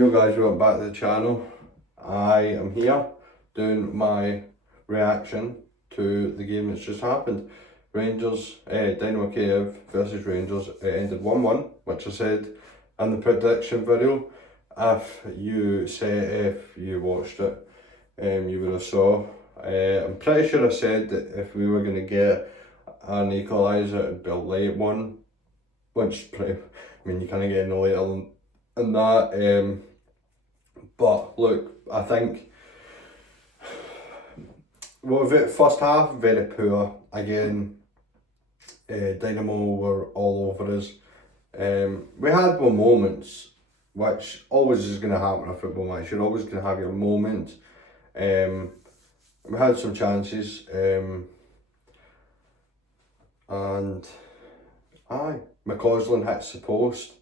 Yo guys, welcome back to the channel. I am here doing my reaction to the game that's just happened. Dynamo Kyiv versus Rangers. It ended 1-1, which I said in the prediction video. If you watched it, you would have saw. I'm pretty sure I said that if we were going to get an equaliser, it'd be a late one, which you can't get any later than that. But look, I think first half very poor again. Dynamo were all over us. We had more moments, which always is going to happen in a football match. You're always going to have your moments. We had some chances, and McCausland hits the post.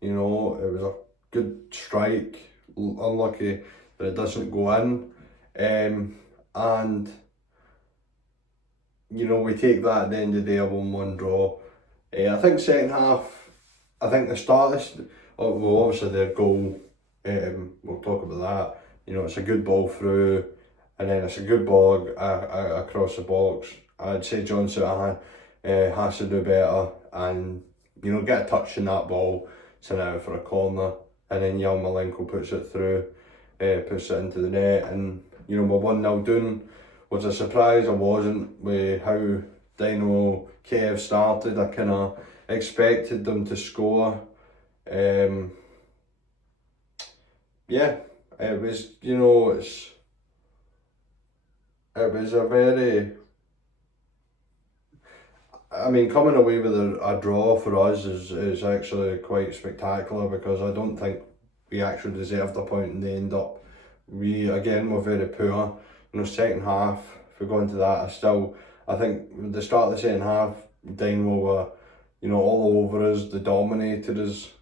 You know, it was a good strike. Unlucky that it doesn't go in, and you know, we take that at the end of the day, a 1-1 draw. I think second half, I think the start of this, well, obviously their goal, we'll talk about that. You know, it's a good ball through, and then it's a good ball across the box. I'd say John Soutahan has to do better and, you know, get a touch in that ball, send it out for a corner, and then Yarmolenko puts it through, puts it into the net, and you know, we're 1-0 down. Was a surprise. I wasn't with how Dynamo Kyiv started. I kind of expected them to score. Yeah, it was, you know, it was a very, coming away with a draw for us is actually quite spectacular, because I don't think we actually deserved a point in the end up. We, again, were very poor. You know, second half, if we go into that, I think the start of the second half, Dynamo were, you know, all over us. They dominated us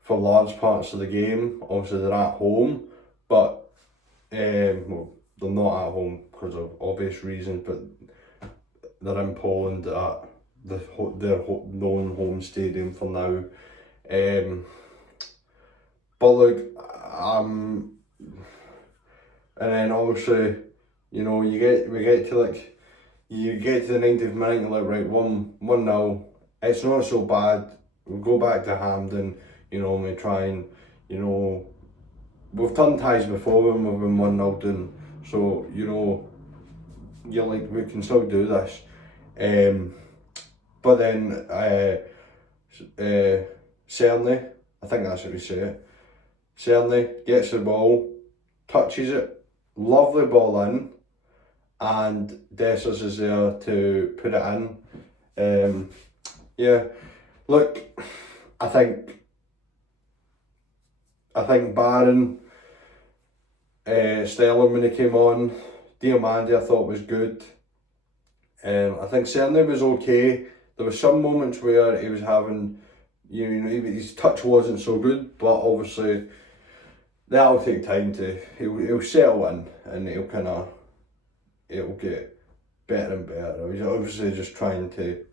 for large parts of the game. Obviously, they're at home, but, well, they're not at home because of obvious reasons, but they're in Poland at their known home stadium for now. But look, and then obviously, you know, you get to the 90th minute, you're like, right, 1-0, it's not so bad. We'll go back to Hampden, you know, and we try and, you know, we've turned ties before when we've been 1-0 down, so, you know, you're like, we can still do this. But then Cerny, I think that's how we say it, Cerny gets the ball, touches it, lovely ball in, and Dessers is there to put it in. Yeah, look, I think Barron, Stellar when he came on, Diamandi I thought was good. I think Cerny was okay. There were some moments where he was having, you know, his touch wasn't so good, but obviously that'll take time he'll settle in, and it'll get better and better. He's obviously just trying to,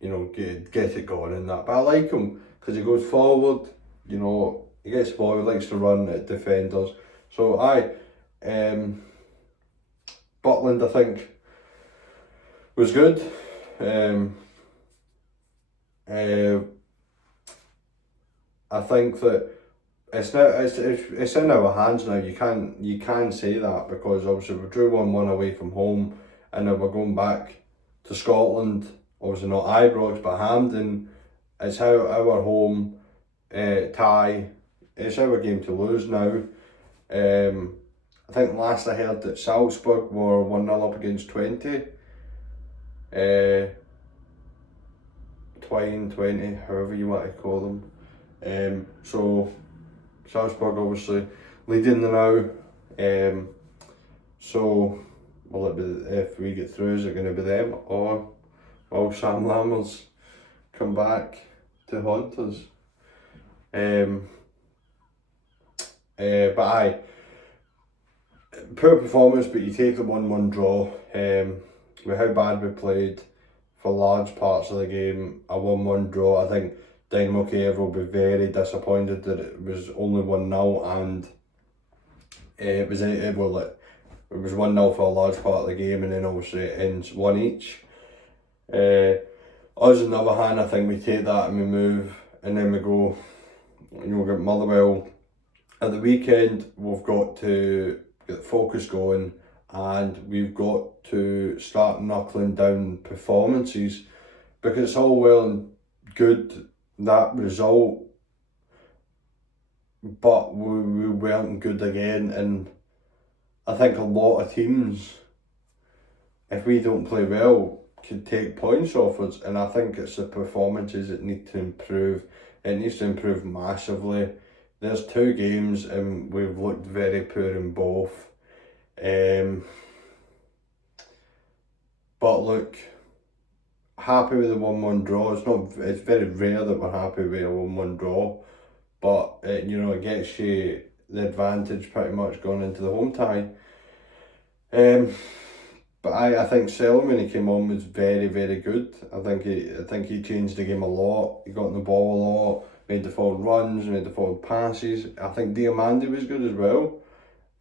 you know, get it going and that. But I like him because he goes forward, you know, he gets the ball, he likes to run at defenders. So Butland I think was good. I think that it's in our hands now. You can say that, because obviously we drew 1-1 away from home, and then we're going back to Scotland. Obviously not Ibrox, but Hampden. It's our home tie. It's our game to lose now. I think last I heard that Salzburg were 1-0 up against 20. 20, however you want to call them. So Salzburg obviously leading the now. So will it be, if we get through, is it going to be them, or will Sam Lammers come back to haunt us? But poor performance, but you take the 1-1 draw. With how bad we played for large parts of the game, a 1-1 draw. I think Dynamo Kyiv will be very disappointed that it was only 1-0, and it was 1-0 for a large part of the game, and then obviously it ends 1 each. Us on the other hand, I think we take that and we move, and then we go, get Motherwell at the weekend. We've got to get the focus going, and we've got to start knuckling down performances, because it's all well and good that result, but we weren't good again. And I think a lot of teams, if we don't play well, could take points off us, and I think it's the performances that need to improve. It needs to improve massively. There's 2 games and we've looked very poor in both. But look, happy with the 1-1 draw. It's very rare that we're happy with a 1-1 draw, but it gets you the advantage pretty much going into the home tie. But I think Selwyn, when he came on, was very, very good. I think he changed the game a lot. He got on the ball a lot, made the forward runs, made the forward passes. I think Diamandi was good as well.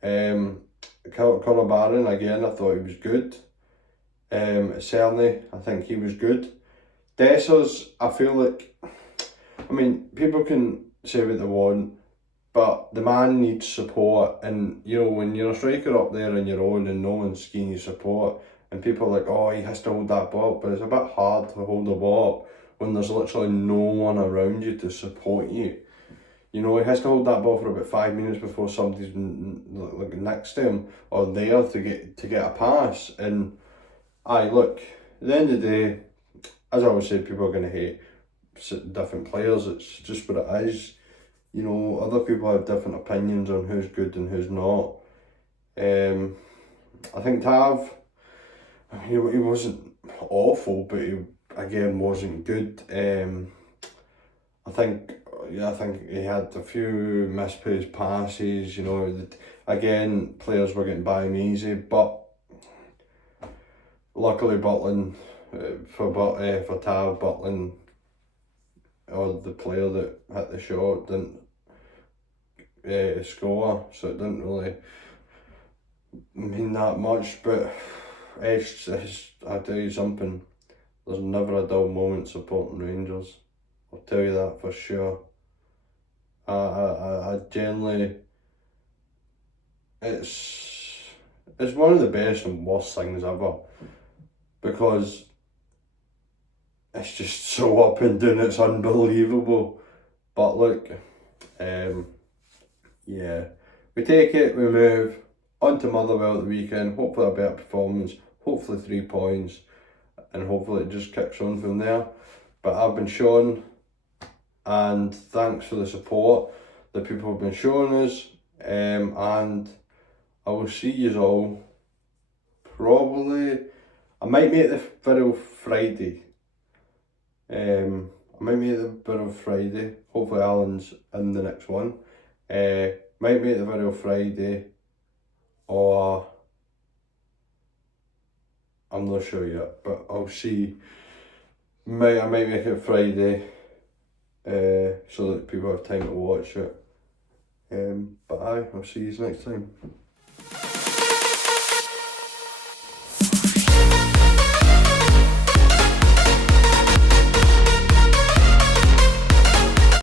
Conor Barron, again, I thought he was good. Cerny, I think he was good. Dessers, I feel like, people can say what they want, but the man needs support. And when you're a striker up there on your own and no one's giving you support, and people are like, oh, he has to hold that ball up, but it's a bit hard to hold the ball up when there's literally no one around you to support you. He has to hold that ball for about 5 minutes before somebody's next to him or there to get a pass. And look, at the end of the day, as I always say, people are going to hate different players. It's just what it is. Other people have different opinions on who's good and who's not. I think Tav, he wasn't awful, but he again wasn't good. I think he had a few misplaced passes. Again, players were getting by him easy, but luckily Butland, for Tav, Butland, or the player that hit the shot, didn't score, so it didn't really mean that much. But I'll tell you something, there's never a dull moment supporting Rangers. I'll tell you that for sure. I generally, it's one of the best and worst things ever, because it's just so up and down, it's unbelievable. But look, yeah, we take it, we move on to Motherwell at the weekend, hopefully a better performance, hopefully 3 points, and hopefully it just kicks on from there. But I've been Sean, and thanks for the support that people have been showing us, and I will see you all probably, I might make the video Friday. Hopefully Alan's in the next one. Might make the video Friday, or I'm not sure yet, but I'll see. I might make it Friday, so that people have time to watch it. But I'll see you next time.